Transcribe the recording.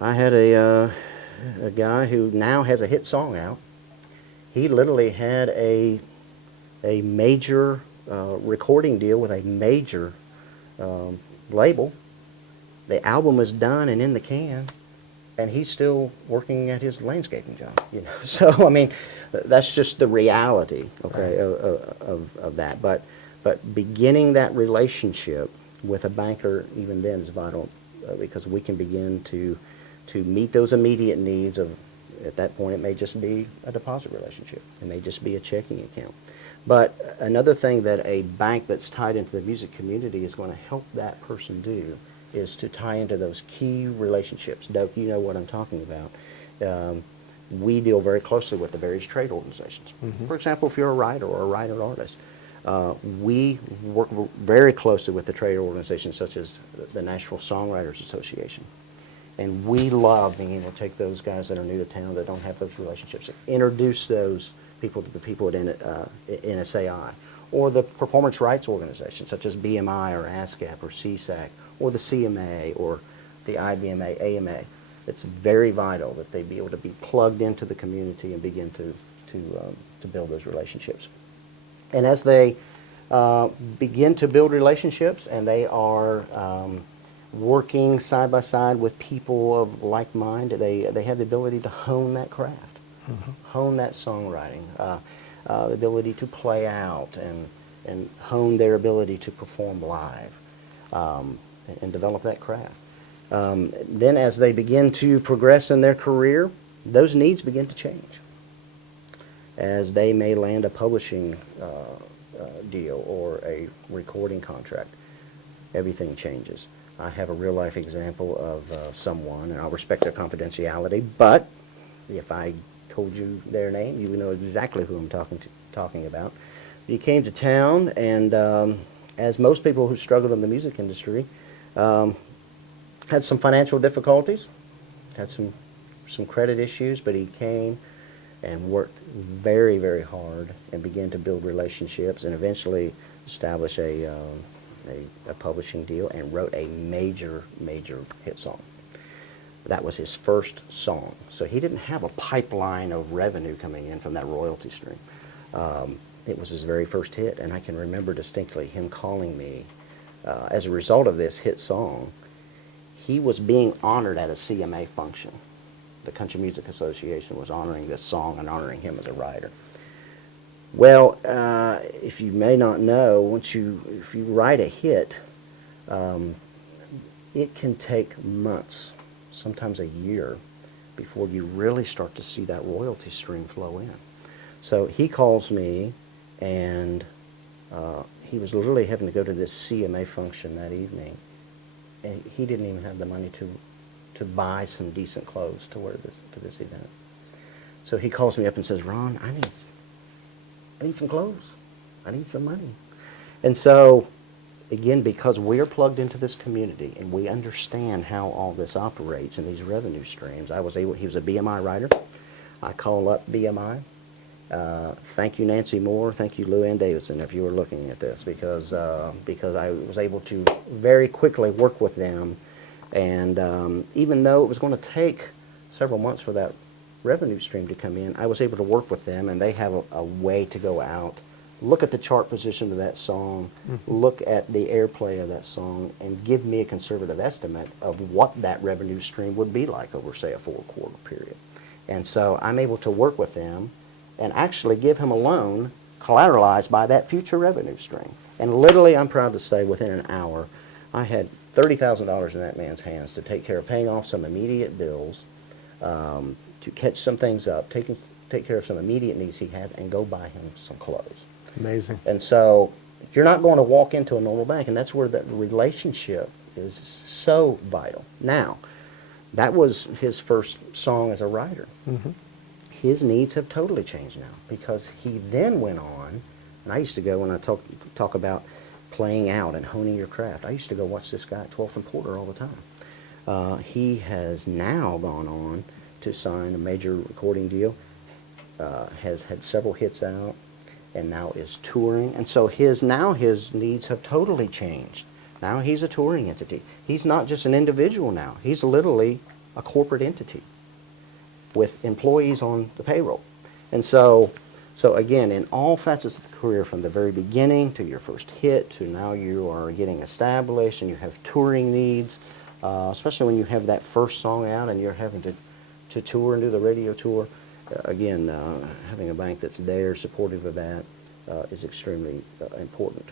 I had a guy who now has a hit song out. He literally had a major recording deal with a major label. The album is done and in the can, and he's still working at his landscaping job. You know, so I mean, that's just the reality, okay, of that. But beginning that relationship with a banker even then is vital because we can begin to meet those immediate needs of. At that point, it may just be a deposit relationship. It may just be a checking account. But another thing that a bank that's tied into the music community is going to help that person do is to tie into those key relationships. Doak, you know what I'm talking about. We deal very closely with the various trade organizations. Mm-hmm. For example, if you're a writer or a writer-artist, we work very closely with the trade organizations such as the Nashville Songwriters Association. And we love being able to take those guys that are new to town that don't have those relationships and introduce those people to the people at NSAI, or the performance rights organizations such as BMI or ASCAP or CSAC, or the CMA or the IBMA, AMA. It's very vital that they be able to be plugged into the community and begin to build those relationships. And as they begin to build relationships and they are working side by side with people of like mind, they have the ability to hone that craft, hone that songwriting, the ability to play out and hone their ability to perform live and develop that craft. Then as they begin to progress in their career, those needs begin to change. As they may land a publishing deal or a recording contract, everything changes. I have a real-life example of someone, and I'll respect their confidentiality, but if I told you their name, you would know exactly who I'm talking about. He came to town, and as most people who struggled in the music industry, had some financial difficulties, had some credit issues, but he came and worked very, very hard and began to build relationships and eventually establish a publishing deal and wrote a major hit song. That was his first song. So he didn't have a pipeline of revenue coming in from that royalty stream. It was his very first hit, and I can remember distinctly him calling me as a result of this hit song. He was being honored at a CMA function. The Country Music Association was honoring this song and honoring him as a writer. Well, if you may not know, if you write a hit, it can take months, sometimes a year, before you really start to see that royalty stream flow in. So he calls me, and he was literally having to go to this CMA function that evening, and he didn't even have the money to buy some decent clothes to wear to this event. So he calls me up and says, "Ron, I need some clothes. I need some money." And so, again, because we're plugged into this community and we understand how all this operates and these revenue streams, he was a BMI writer. I call up BMI. Thank you, Nancy Moore. Thank you, Lou Ann Davidson, if you were looking at this, because I was able to very quickly work with them. And even though it was going to take several months for that revenue stream to come in, I was able to work with them, and they have a way to go out, look at the chart position of that song, look at the airplay of that song, and give me a conservative estimate of what that revenue stream would be like over, say, a 4-quarter period. And so I'm able to work with them and actually give him a loan collateralized by that future revenue stream. And literally, I'm proud to say, within an hour, I had $30,000 in that man's hands to take care of paying off some immediate bills, to catch some things up, take care of some immediate needs he has, and go buy him some clothes. Amazing. And so you're not going to walk into a normal bank, and that's where that relationship is so vital. Now, that was his first song as a writer. His needs have totally changed now, because he then went on, and I used to go, when I talk about playing out and honing your craft, I used to go watch this guy at 12th and Porter all the time. He has now gone on to sign a major recording deal, has had several hits out, and now is touring. And so his needs have totally changed. Now he's a touring entity. He's not just an individual now. He's literally a corporate entity with employees on the payroll. And so again, in all facets of the career, from the very beginning to your first hit to now you are getting established and you have touring needs, especially when you have that first song out and you're having to tour and do the radio tour. Again, having a bank that's there supportive of that is extremely important.